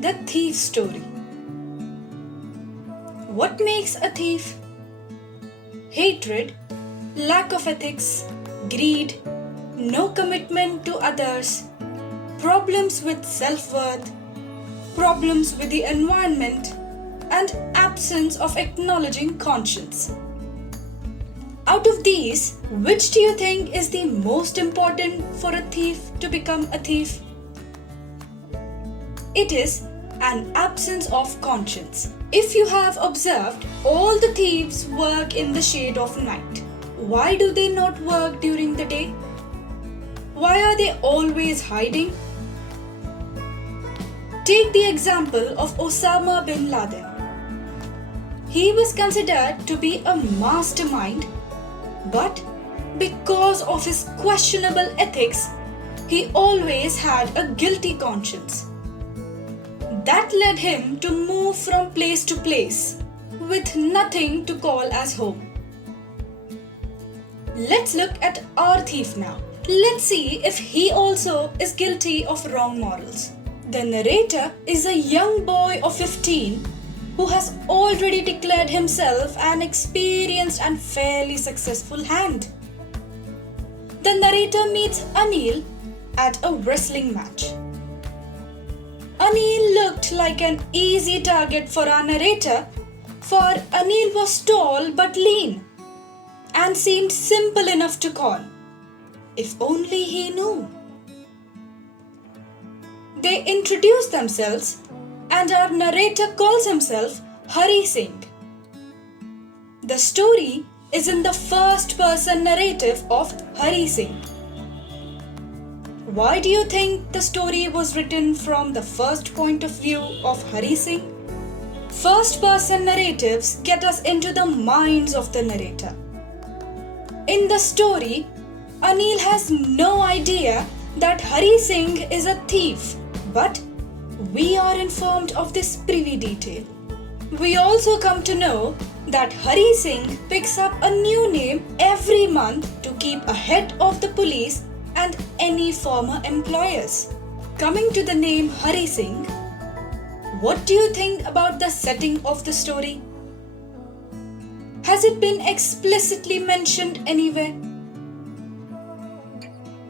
The thief story. What makes a thief? Hatred, lack of ethics, greed, no commitment to others, problems with self-worth, problems with the environment, and absence of acknowledging conscience. Out of these, which do you think is the most important for a thief to become a thief? It is an absence of conscience. If you have observed, all the thieves work in the shade of night. Why do they not work during the day? Why are they always hiding? Take the example of Osama bin Laden. He was considered to be a mastermind, but because of his questionable ethics, he always had a guilty conscience. That led him to move from place to place with nothing to call as home. Let's look at our thief now. Let's see if he also is guilty of wrong morals. The narrator is a young boy of 15 who has already declared himself an experienced and fairly successful hand. The narrator meets Anil at a wrestling match. Anil looked like an easy target for our narrator, for Anil was tall but lean and seemed simple enough to con. If only he knew. They introduce themselves and our narrator calls himself Hari Singh. The story is in the first person narrative of Hari Singh. Why do you think the story was written from the first point of view of Hari Singh? First person narratives get us into the minds of the narrator. In the story, Anil has no idea that Hari Singh is a thief, but we are informed of this privy detail. We also come to know that Hari Singh picks up a new name every month to keep ahead of the police and any former employers. Coming to the name Hari Singh, what do you think about the setting of the story? Has it been explicitly mentioned anywhere?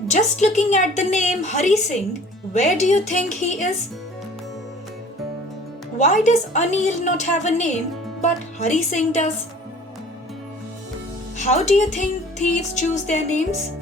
Just looking at the name Hari Singh, where do you think he is? Why does Anil not have a name but Hari Singh does? How do you think thieves choose their names?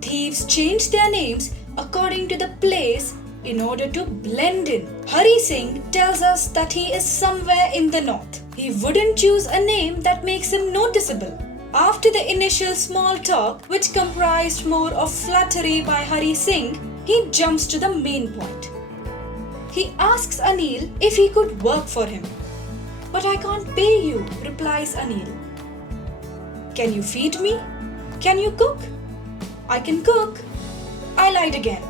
Thieves change their names according to the place in order to blend in. Hari Singh tells us that he is somewhere in the north. He wouldn't choose a name that makes him noticeable. After the initial small talk, which comprised more of flattery by Hari Singh, he jumps to the main point. He asks Anil if he could work for him. "But I can't pay you," replies Anil. "Can you feed me? Can you cook?" "I can cook." I lied again.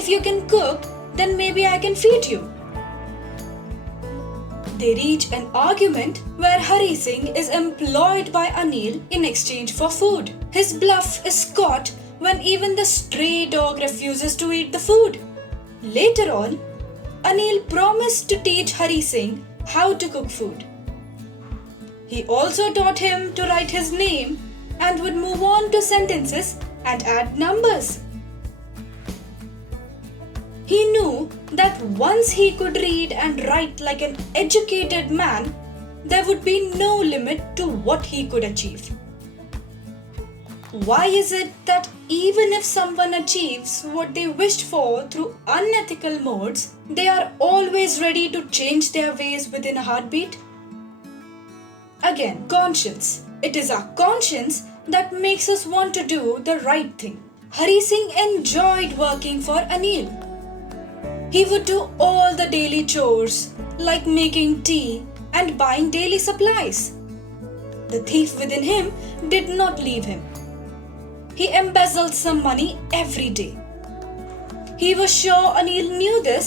"If you can cook, then maybe I can feed you." They reach an argument where Hari Singh is employed by Anil in exchange for food. His bluff is caught when even the stray dog refuses to eat the food. Later on, Anil promised to teach Hari Singh how to cook food. He also taught him to write his name and would move on to sentences and add numbers. He knew that once he could read and write like an educated man, there would be no limit to what he could achieve. Why is it that even if someone achieves what they wished for through unethical modes, they are always ready to change their ways within a heartbeat? Again, conscience. It is our conscience that makes us want to do the right thing. Hari Singh enjoyed working for Anil. He would do all the daily chores like making tea and buying daily supplies. The thief within him did not leave him. He embezzled some money every day. He was sure Anil knew this,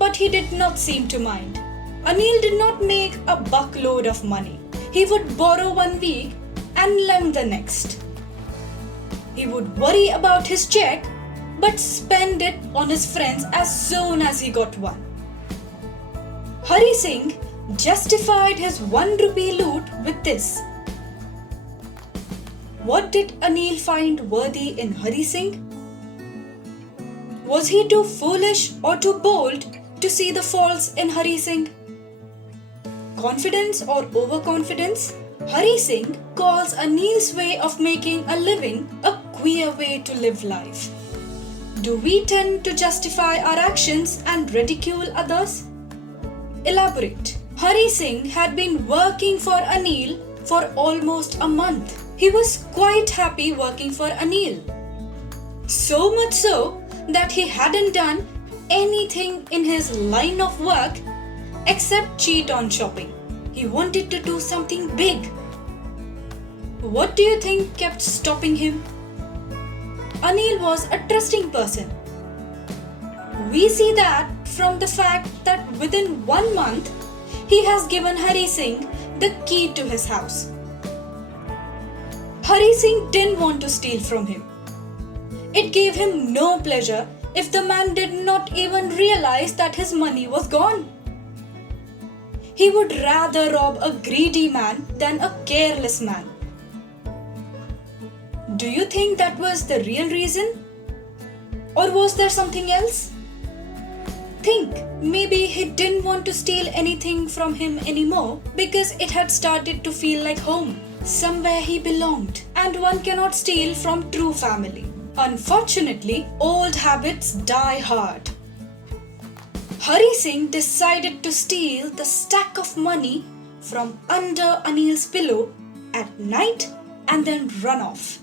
but he did not seem to mind. Anil did not make a buckload of money. He would borrow 1 week and lend the next. He would worry about his check but spent it on his friends as soon as he got one. Hari Singh justified his 1 rupee loot with this. What did Anil find worthy in Hari Singh? Was he too foolish or too bold to see the faults in Hari Singh? Confidence or overconfidence? Hari Singh calls Anil's way of making a living a queer way to live life. Do we tend to justify our actions and ridicule others? Elaborate. Hari Singh had been working for Anil for almost a month. He was quite happy working for Anil. So much so that he hadn't done anything in his line of work except cheat on shopping. He wanted to do something big. What do you think kept stopping him? Anil was a trusting person. We see that from the fact that within 1 month, he has given Hari Singh the key to his house. Hari Singh didn't want to steal from him. It gave him no pleasure if the man did not even realize that his money was gone. He would rather rob a greedy man than a careless man. Do you think that was the real reason? Or was there something else? Think, maybe he didn't want to steal anything from him anymore because it had started to feel like home, somewhere he belonged, and one cannot steal from true family. Unfortunately, old habits die hard. Hari Singh decided to steal the stack of money from under Anil's pillow at night and then run off.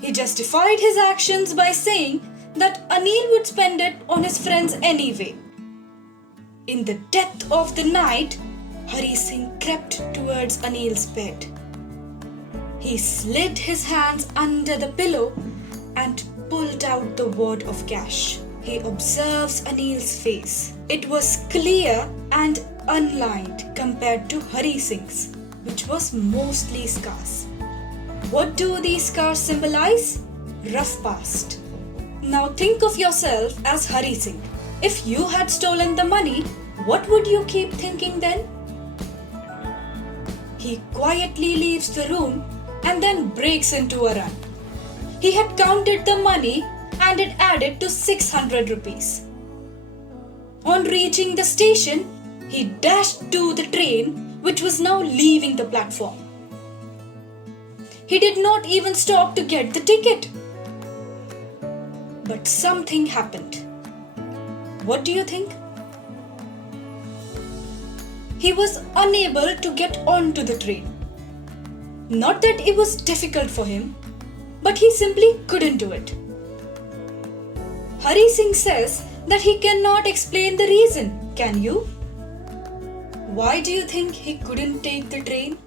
He justified his actions by saying that Anil would spend it on his friends anyway. In the depth of the night, Hari Singh crept towards Anil's bed. He slid his hands under the pillow and pulled out the wad of cash. He observes Anil's face. It was clear and unlined compared to Hari Singh's, which was mostly scars. What do these scars symbolize? Rough past. Now think of yourself as Hari Singh. If you had stolen the money, what would you keep thinking then? He quietly leaves the room and then breaks into a run. He had counted the money and it added to 600 rupees. On reaching the station, he dashed to the train which was now leaving the platform. He did not even stop to get the ticket. But something happened. What do you think? He was unable to get onto the train. Not that it was difficult for him, but he simply couldn't do it. Hari Singh says that he cannot explain the reason. Can you? Why do you think he couldn't take the train?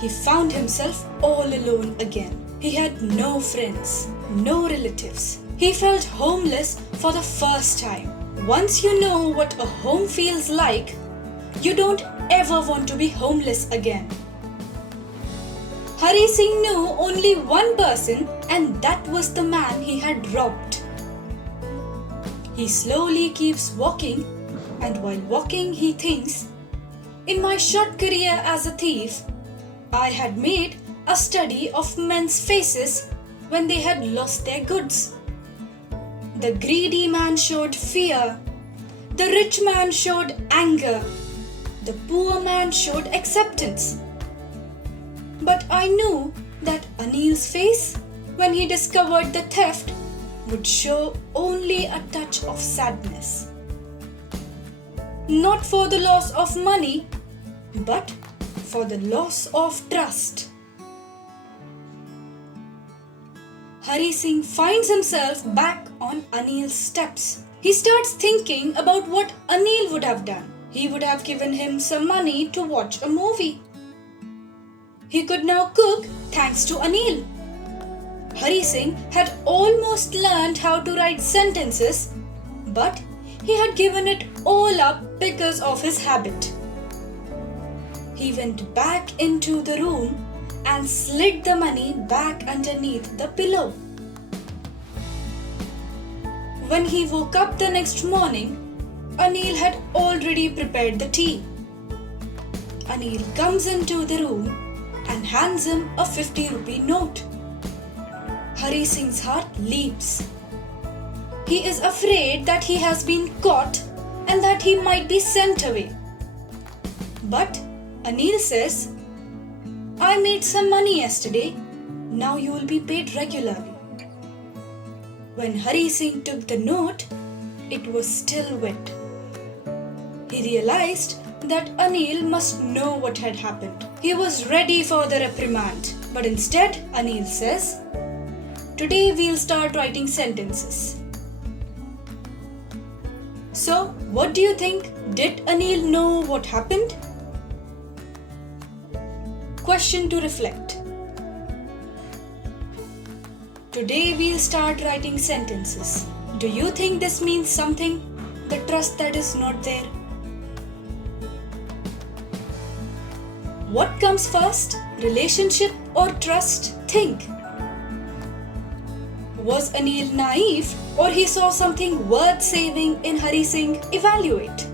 He found himself all alone again. He had no friends, no relatives. He felt homeless for the first time. Once you know what a home feels like, you don't ever want to be homeless again. Hari Singh knew only one person, and that was the man he had robbed. He slowly keeps walking, and while walking he thinks, in my short career as a thief, I had made a study of men's faces when they had lost their goods. The greedy man showed fear, the rich man showed anger, the poor man showed acceptance. But I knew that Anil's face, when he discovered the theft, would show only a touch of sadness. Not for the loss of money, but for the loss of trust. Hari Singh finds himself back on Anil's steps. He starts thinking about what Anil would have done. He would have given him some money to watch a movie. He could now cook thanks to Anil. Hari Singh had almost learned how to write sentences, but he had given it all up because of his habit. He went back into the room and slid the money back underneath the pillow. When he woke up the next morning, Anil had already prepared the tea. Anil comes into the room and hands him a 50-rupee note. Hari Singh's heart leaps. He is afraid that he has been caught and that he might be sent away. But Anil says, "I made some money yesterday. Now you will be paid regularly." When Hari Singh took the note, it was still wet. He realized that Anil must know what had happened. He was ready for the reprimand, but instead Anil says, "Today we'll start writing sentences." So, what do you think? Did Anil know what happened? Question to reflect. Today we'll start writing sentences. Do you think this means something? The trust that is not there? What comes first? Relationship or trust? Think. Was Anil naive or he saw something worth saving in Hari Singh? Evaluate.